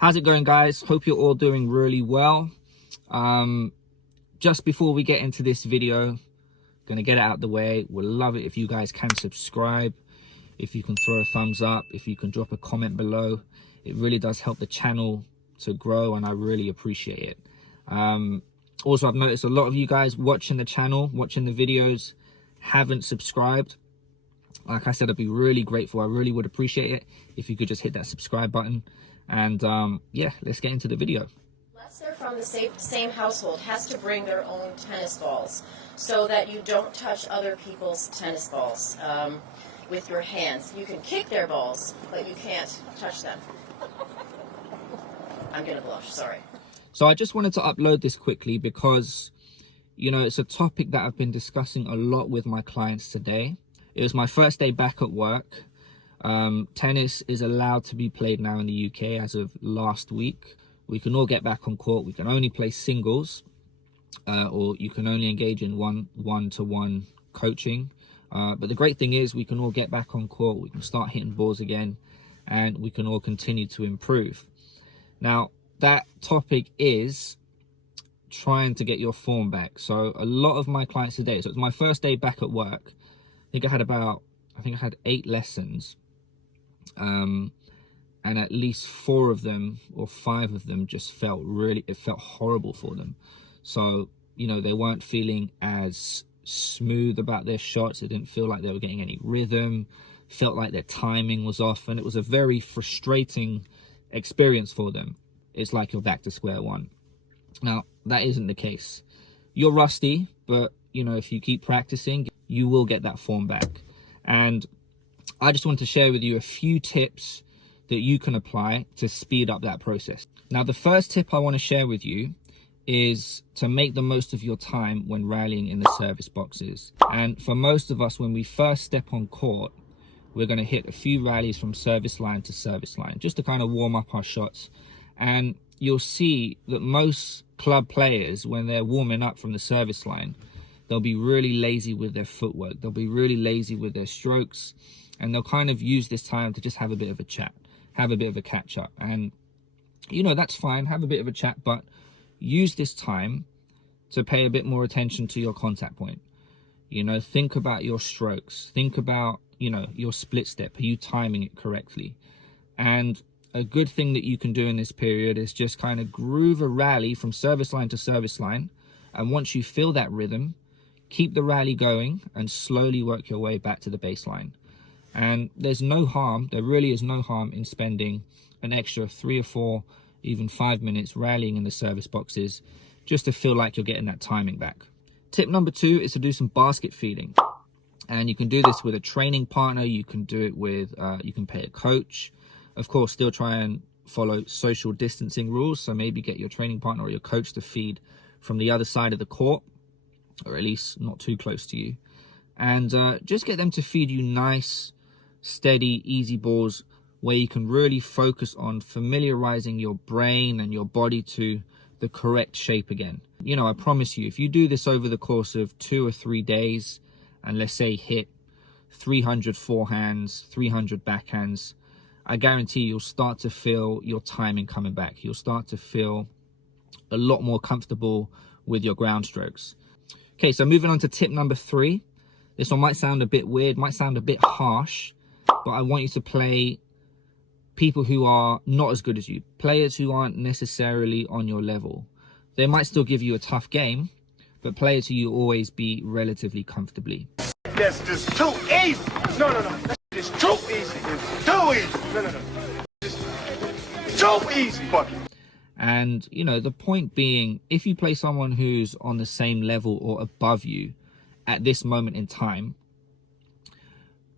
How's it going, guys? Hope you're all doing really well. Just before we get into this video, gonna get it out the way. We'd love it if you guys can subscribe, if you can throw a thumbs up, if you can drop a comment below. It really does help the channel to grow, and I really appreciate it. Also, I've noticed a lot of you guys watching the channel, watching the videos, haven't subscribed. Like I said, I'd be really grateful. I really would appreciate it if you could just hit that subscribe button. And yeah, let's get into the video. Unless they're from the same household, has to bring their own tennis balls so that you don't touch other people's tennis balls with your hands. You can kick their balls, but you can't touch them. I'm gonna blush, sorry. So I just wanted to upload this quickly because, you know, it's a topic that I've been discussing a lot with my clients today. It was my first day back at work. Tennis is allowed to be played now in the UK as of last week. We can all get back on court. We can only play singles, or you can only engage in one-to-one coaching. But the great thing is we can all get back on court. We can start hitting balls again, and we can all continue to improve. Now, that topic is trying to get your form back. So a lot of my clients today, so it's my first day back at work. I think I had 8 lessons. And at least 4 of them or 5 of them just felt horrible for them. So, you know, they weren't feeling as smooth about their shots. They didn't feel like they were getting any rhythm, felt like their timing was off, and it was a very frustrating experience for them. It's like you're back to square one. Now, that isn't the case. You're rusty, but, you know, if you keep practicing, you will get that form back. And I just want to share with you a few tips that you can apply to speed up that process. Now, the first tip I want to share with you is to make the most of your time when rallying in the service boxes. And for most of us, when we first step on court, we're going to hit a few rallies from service line to service line, just to kind of warm up our shots. And you'll see that most club players, when they're warming up from the service line, they'll be really lazy with their footwork. They'll be really lazy with their strokes. And they'll kind of use this time to just have a bit of a chat, have a bit of a catch up. And, you know, that's fine. Have a bit of a chat, but use this time to pay a bit more attention to your contact point. You know, think about your strokes. Think about, you know, your split step. Are you timing it correctly? And a good thing that you can do in this period is just kind of groove a rally from service line to service line. And once you feel that rhythm, keep the rally going and slowly work your way back to the baseline. And there's no harm, there really is no harm in spending an extra 3 or 4, even 5 minutes rallying in the service boxes just to feel like you're getting that timing back. Tip number 2 is to do some basket feeding. And you can do this with a training partner. You can do it with, you can pay a coach. Of course, still try and follow social distancing rules. So maybe get your training partner or your coach to feed from the other side of the court, or at least not too close to you. And just get them to feed you nice, steady, easy balls where you can really focus on familiarizing your brain and your body to the correct shape again. You know, I promise you, if you do this over the course of 2 or 3 days, and let's say hit 300 forehands, 300 backhands, I guarantee you'll start to feel your timing coming back. You'll start to feel a lot more comfortable with your ground strokes. Okay, so moving on to tip number 3. This one might sound a bit weird, might sound a bit harsh, but I want you to play people who are not as good as you, players who aren't necessarily on your level. They might still give you a tough game, but players who you always beat relatively comfortably. That's just too easy. No. That's just too easy. It's too easy. No. It's too easy. Fuck it. And, you know, the point being, if you play someone who's on the same level or above you at this moment in time,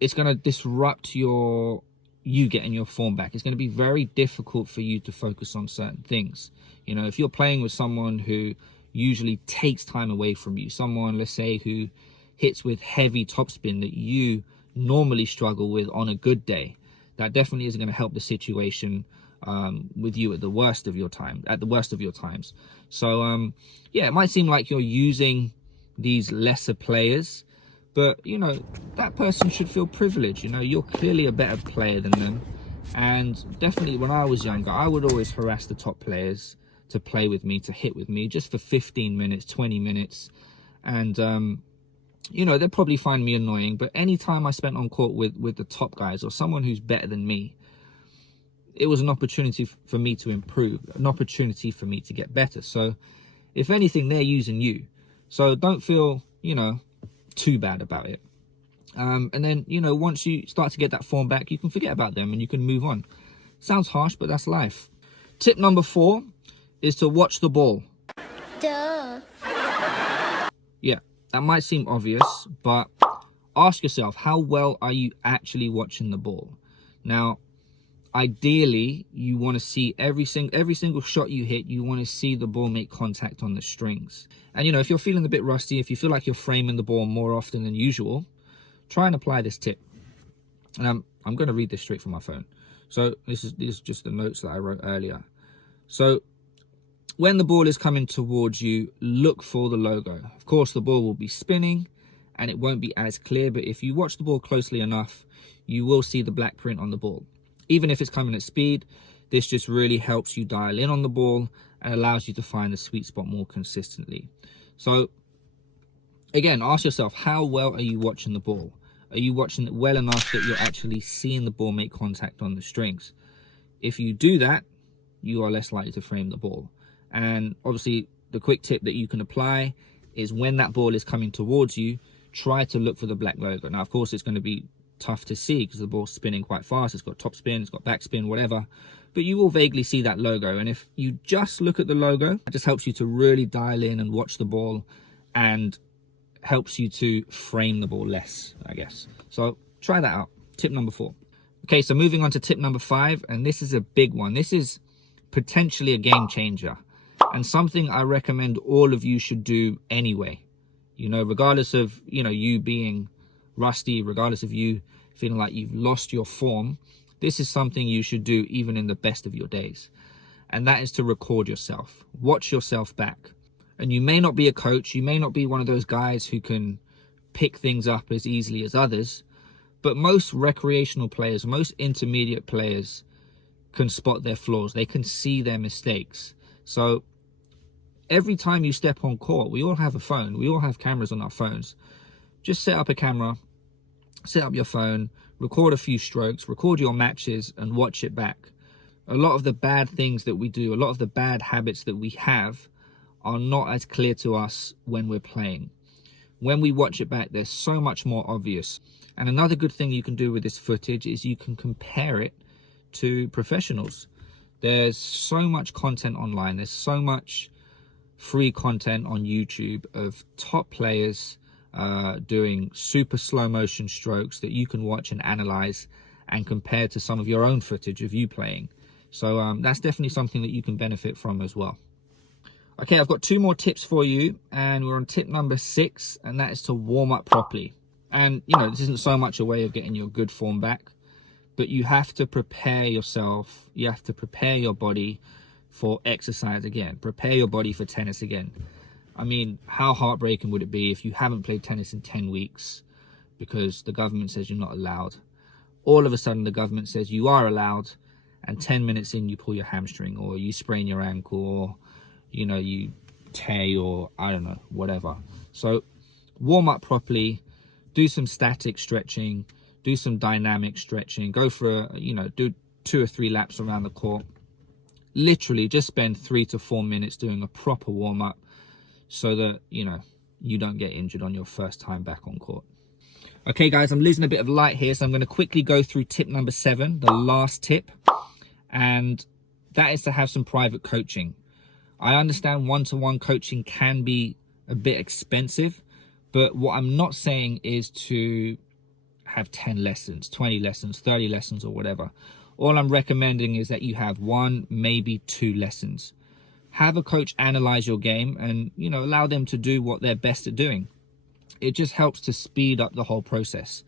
it's going to disrupt you getting your form back. It's going to be very difficult for you to focus on certain things. You know, if you're playing with someone who usually takes time away from you, someone, let's say, who hits with heavy topspin that you normally struggle with on a good day, that definitely isn't going to help the situation with you at the worst of your times. So yeah, it might seem like you're using these lesser players, but you know, that person should feel privileged. You know, you're clearly a better player than them, And definitely when I was younger, I would always harass the top players to play with me, to hit with me, just for 15 minutes, 20 minutes. And, you know, they'd probably find me annoying. But any time I spent on court with the top guys or someone who's better than me, it was an opportunity for me to improve, an opportunity for me to get better. So if anything, they're using you. So don't feel, you know, too bad about it. And then, you know, once you start to get that form back, you can forget about them and you can move on. Sounds harsh, but that's life. Tip number 4 is to watch the ball. Duh. Yeah, that might seem obvious, but ask yourself, how well are you actually watching the ball? Now, ideally, you want to see every single shot you hit, you want to see the ball make contact on the strings. And, you know, if you're feeling a bit rusty, if you feel like you're framing the ball more often than usual, try and apply this tip. And I'm going to read this straight from my phone. So this is just the notes that I wrote earlier. So when the ball is coming towards you, look for the logo. Of course, the ball will be spinning and it won't be as clear, but if you watch the ball closely enough, you will see the black print on the ball. Even if it's coming at speed, this just really helps you dial in on the ball and allows you to find the sweet spot more consistently. So again, ask yourself, how well are you watching the ball? Are you watching it well enough that you're actually seeing the ball make contact on the strings? If you do that, you are less likely to frame the ball. And obviously, the quick tip that you can apply is when that ball is coming towards you, try to look for the black logo. Now, of course, it's going to be tough to see because the ball's spinning quite fast. It's got top spin, it's got back spin, whatever. But you will vaguely see that logo. And if you just look at the logo, it just helps you to really dial in and watch the ball and helps you to frame the ball less, I guess. So try that out. Tip number 4. Okay, so moving on to tip number 5, and this is a big one. This is potentially a game changer and something I recommend all of you should do anyway. You know, regardless of, you know, you being rusty, regardless of you feeling like you've lost your form, this is something you should do even in the best of your days. And that is to record yourself. Watch yourself back. And you may not be a coach, you may not be one of those guys who can pick things up as easily as others, but most recreational players, most intermediate players can spot their flaws. They can see their mistakes. So every time you step on court, we all have a phone. We all have cameras on our phones. Just set up a camera, set up your phone, record a few strokes, record your matches and watch it back. A lot of the bad things that we do, a lot of the bad habits that we have are not as clear to us when we're playing. When we watch it back, they're so much more obvious. And another good thing you can do with this footage is you can compare it to professionals. There's so much content online. There's so much free content on YouTube of top players doing super slow motion strokes that you can watch and analyze and compare to some of your own footage of you playing. So that's definitely something that you can benefit from as well. Okay, I've got 2 more tips for you, and we're on tip number 6, and that is to warm up properly. And, you know, this isn't so much a way of getting your good form back, but you have to prepare yourself. You have to prepare your body for exercise again. Prepare your body for tennis again. I mean, how heartbreaking would it be if you haven't played tennis in 10 weeks because the government says you're not allowed? All of a sudden, the government says you are allowed, and 10 minutes in, you pull your hamstring, or you sprain your ankle, or you know, you tear, or I don't know, whatever. So warm up properly, do some static stretching, do some dynamic stretching, go for do 2 or 3 laps around the court. Literally just spend 3 to 4 minutes doing a proper warm up so that, you know, you don't get injured on your first time back on court. Okay guys, I'm losing a bit of light here, so I'm going to quickly go through tip number 7, the last tip, and that is to have some private coaching. I understand one-to-one coaching can be a bit expensive, but what I'm not saying is to have 10 lessons, 20 lessons, 30 lessons, or whatever. All I'm recommending is that you have 1, maybe 2 lessons. Have a coach analyze your game and, you know, allow them to do what they're best at doing. It just helps to speed up the whole process.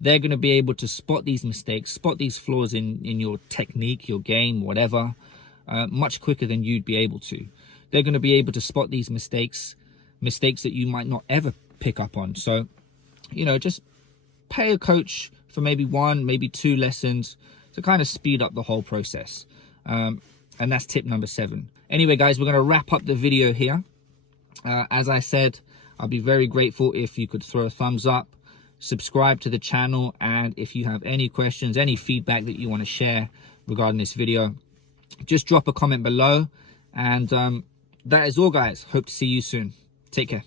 They're going to be able to spot these mistakes, spot these flaws in your technique, your game, whatever, much quicker than you'd be able to. They're going to be able to spot these mistakes that you might not ever pick up on. So, you know, just pay a coach for maybe 1, maybe 2 lessons to kind of speed up the whole process. And that's tip number 7. Anyway, guys, we're going to wrap up the video here. As I said, I'll be very grateful if you could throw a thumbs up, subscribe to the channel, and if you have any questions, any feedback that you want to share regarding this video, just drop a comment below. And that is all, guys. Hope to see you soon. Take care.